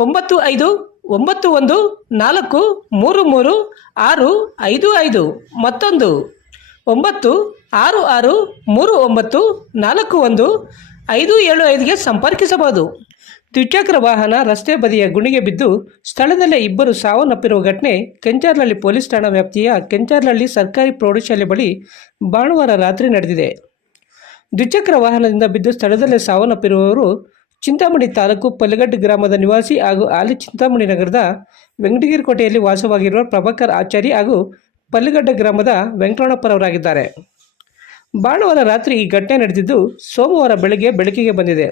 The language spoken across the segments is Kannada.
ಒಂಬತ್ತು ಐದು, ಒಂಬತ್ತು ಒಂದು, ನಾಲ್ಕು, ಮೂರು ಮೂರು, ಆರು ಐದು ಐದು. ಮತ್ತೊಂದು. ಒಂಬತ್ತು, ಆರು ಆರು, ಮೂರು ಒಂಬತ್ತು, ನಾಲ್ಕು ಒಂದು, ಐದು ಏಳು ಐದುಗೆ ಸಂಪರ್ಕಿಸಬಹುದು. ದ್ವಿಚಕ್ರ ವಾಹನ ರಸ್ತೆ ಬದಿಯ ಗುಣಿಗೆ ಬಿದ್ದು ಸ್ಥಳದಲ್ಲೇ ಇಬ್ಬರು ಸಾವನ್ನಪ್ಪಿರುವ ಘಟನೆ ಕೆಂಚಾರ್ಲಹಳ್ಳಿ ಪೊಲೀಸ್ ಠಾಣಾ ವ್ಯಾಪ್ತಿಯ ಕೆಂಚಾರ್ಲಹಳ್ಳಿ ಸರ್ಕಾರಿ ಪ್ರೌಢಶಾಲೆ ಬಳಿ ಭಾನುವಾರ ರಾತ್ರಿ ನಡೆದಿದೆ. ದ್ವಿಚಕ್ರ ವಾಹನದಿಂದ ಬಿದ್ದು ಸ್ಥಳದಲ್ಲೇ ಸಾವನ್ನಪ್ಪಿರುವವರು ಚಿಂತಾಮಣಿ ತಾಲೂಕು ಪಲ್ಲಗಡ್ಡು ಗ್ರಾಮದ ನಿವಾಸಿ ಹಾಗೂ ಆಲಿ ಚಿಂತಾಮಣಿ ನಗರದ ವೆಂಕಟಗಿರಿ ಕೋಟೆಯಲ್ಲಿ ವಾಸವಾಗಿರುವ ಪ್ರಭಾಕರ್ ಆಚಾರಿ ಹಾಗೂ ಪಲ್ಲಗಡ್ಡ ಗ್ರಾಮದ ವೆಂಕಟಣ್ಣಪ್ಪರವರಾಗಿದ್ದಾರೆ ಭಾನುವಾರ ರಾತ್ರಿ ಈ ಘಟನೆ ನಡೆದಿದ್ದು ಸೋಮವಾರ ಬೆಳಗ್ಗೆ ಬೆಳಕಿಗೆ ಬಂದಿದೆ.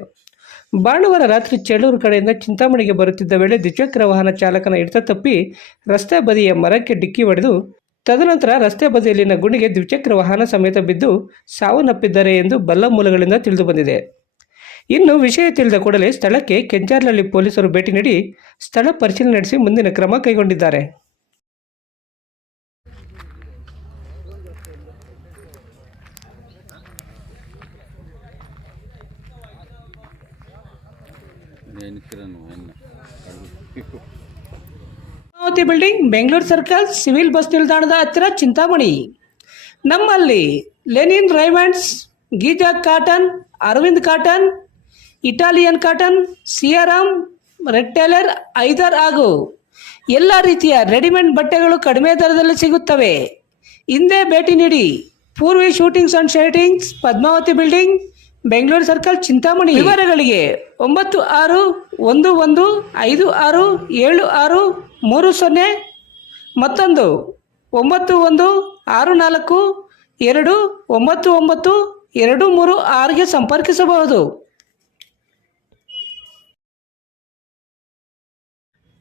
ಭಾನುವಾರ ರಾತ್ರಿ ಚೇಳೂರು ಕಡೆಯಿಂದ ಚಿಂತಾಮಣಿಗೆ ಬರುತ್ತಿದ್ದ ವೇಳೆ ದ್ವಿಚಕ್ರ ವಾಹನ ಚಾಲಕನ ಹಿಡಿತ ತಪ್ಪಿ ರಸ್ತೆ ಬದಿಯ ಮರಕ್ಕೆ ಡಿಕ್ಕಿ ಹೊಡೆದು ತದನಂತರ ರಸ್ತೆ ಬದಿಯಲ್ಲಿನ ಗುಂಡಿಗೆ ದ್ವಿಚಕ್ರ ವಾಹನ ಸಮೇತ ಬಿದ್ದು ಸಾವನ್ನಪ್ಪಿದ್ದಾರೆ ಎಂದು ಬಲ್ಲ ಮೂಲಗಳಿಂದ ತಿಳಿದು ಬಂದಿದೆ. ಇನ್ನು ವಿಷಯ ತಿಳಿದ ಕೂಡಲೇ ಸ್ಥಳಕ್ಕೆ ಕೆಂಜಾರ್ನಲ್ಲಿ ಪೊಲೀಸರು ಭೇಟಿ ನೀಡಿ ಸ್ಥಳ ಪರಿಶೀಲನೆ ನಡೆಸಿ ಮುಂದಿನ ಕ್ರಮ ಕೈಗೊಂಡಿದ್ದಾರೆ. Amaravati building, Bengaluru circle, civil bus ನಿಲ್ದಾಣದ ಹತ್ತಿರ ಚಿಂತಾಮಣಿ. ನಮ್ಮಲ್ಲಿ linen Raymonds, Giza cotton, Arvind cotton Italian cotton, Siyaram, red tailor, ಐದರ್ ಹಾಗೂ ಎಲ್ಲ ರೀತಿಯ ರೆಡಿಮೇಡ್ ಬಟ್ಟೆಗಳು ಕಡಿಮೆ ದರದಲ್ಲಿ ಸಿಗುತ್ತವೆ. ಹಿಂದೆ ಭೇಟಿ ನೀಡಿ. Purvi suitings and shirtings Padmavati building, Bengaluru circle, Chintamani. ವಿವರಗಳಿಗೆ ಒಂಬತ್ತು ಆರು ಒಂದು ಒಂದು ಐದು ಆರು ಏಳು ಆರು ಮೂರು ಸೊನ್ನೆ ಮತ್ತೊಂದು ಒಂಬತ್ತು ಒಂದು ಆರು ನಾಲ್ಕು ಎರಡು ಒಂಬತ್ತು ಒಂಬತ್ತು ಎರಡು ಮೂರು ಆರಿಗೆ ಸಂಪರ್ಕಿಸಬಹುದು.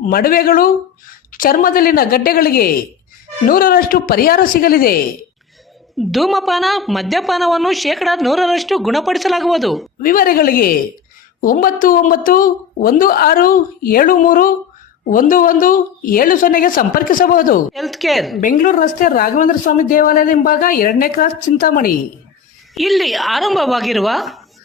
ಮಡುವೆಗಳು ಚರ್ಮದಲ್ಲಿನ ಗಡ್ಡೆಗಳಿಗೆ ನೂರರಷ್ಟು ಪರಿಹಾರ ಸಿಗಲಿದೆ. ಧೂಮಪಾನ, ಮದ್ಯಪಾನವನ್ನು ಶೇಕಡ ನೂರರಷ್ಟು ಗುಣಪಡಿಸಲಾಗುವುದು. ವಿವರಗಳಿಗೆ ಒಂಬತ್ತು ಒಂಬತ್ತು ಒಂದು ಆರು ಏಳು ಮೂರು ಒಂದು ಒಂದು ಏಳು ಸೊನ್ನೆಗೆ ಸಂಪರ್ಕಿಸಬಹುದು. ಹೆಲ್ತ್ ಕೇರ್ ಬೆಂಗಳೂರು ರಸ್ತೆ ರಾಘವೇಂದ್ರ ಸ್ವಾಮಿ ದೇವಾಲಯದ ಹಿಂಭಾಗ ಎರಡನೇ ಕ್ರಾಸ್ ಚಿಂತಾಮಣಿ. ಇಲ್ಲಿ ಆರಂಭವಾಗಿರುವ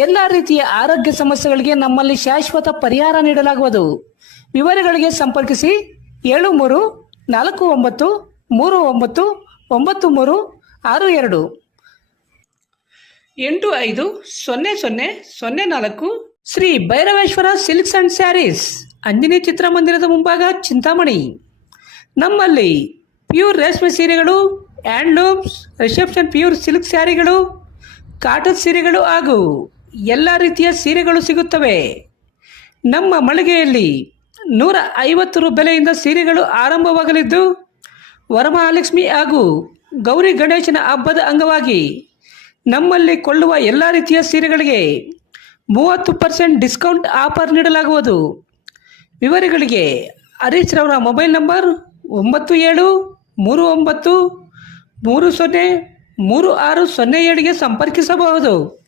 ಎಲ್ಲ ರೀತಿಯ ಆರೋಗ್ಯ ಸಮಸ್ಯೆಗಳಿಗೆ ನಮ್ಮಲ್ಲಿ ಶಾಶ್ವತ ಪರಿಹಾರ ನೀಡಲಾಗುವುದು. ವಿವರಗಳಿಗೆ ಸಂಪರ್ಕಿಸಿ ಏಳು ಮೂರು ನಾಲ್ಕು ಒಂಬತ್ತು ಮೂರು ಒಂಬತ್ತು ಒಂಬತ್ತು ಮೂರು ಆರು ಎರಡು. ಎಂಟು ಐದು ಸೊನ್ನೆ ಸೊನ್ನೆ ಸೊನ್ನೆ ನಾಲ್ಕು Shri Bhairaveshwara silks and sarees, Anjani ಚಿತ್ರಮಂದಿರದ ಮುಂಭಾಗ ಚಿಂತಾಮಣಿ. ನಮ್ಮಲ್ಲಿ ಪ್ಯೂರ್ ರೇಷ್ಮೆ ಸೀರೆಗಳು, ಹ್ಯಾಂಡ್ಲೂಮ್ಸ್, ರಿಸೆಪ್ಷನ್ ಪ್ಯೂರ್ ಸಿಲ್ಕ್ ಸ್ಯಾರಿಗಳು, ಕಾಟನ್ ಸೀರೆಗಳು ಹಾಗೂ ಎಲ್ಲ ರೀತಿಯ ಸೀರೆಗಳು ಸಿಗುತ್ತವೆ. ನಮ್ಮ ಮಳಿಗೆಯಲ್ಲಿ ನೂರ ಐವತ್ತು ರು ಬೆಲೆಯಿಂದ ಸೀರೆಗಳು ಆರಂಭವಾಗಲಿದ್ದು, ವರಮಹಾಲಕ್ಷ್ಮಿ ಹಾಗೂ ಗೌರಿ ಗಣೇಶನ ಹಬ್ಬದ ಅಂಗವಾಗಿ ನಮ್ಮಲ್ಲಿ ಕೊಳ್ಳುವ ಎಲ್ಲ ರೀತಿಯ ಸೀರೆಗಳಿಗೆ ಮೂವತ್ತು ಪರ್ಸೆಂಟ್ ಡಿಸ್ಕೌಂಟ್ ಆಫರ್ ನೀಡಲಾಗುವುದು. ವಿವರಗಳಿಗೆ ಹರೀಶ್ ರವರ ಮೊಬೈಲ್ ನಂಬರ್ ಒಂಬತ್ತು ಏಳು ಮೂರು ಒಂಬತ್ತು ಮೂರು ಸೊನ್ನೆ ಮೂರು ಆರು ಸೊನ್ನೆ ಏಳಿಗೆ ಸಂಪರ್ಕಿಸಬಹುದು.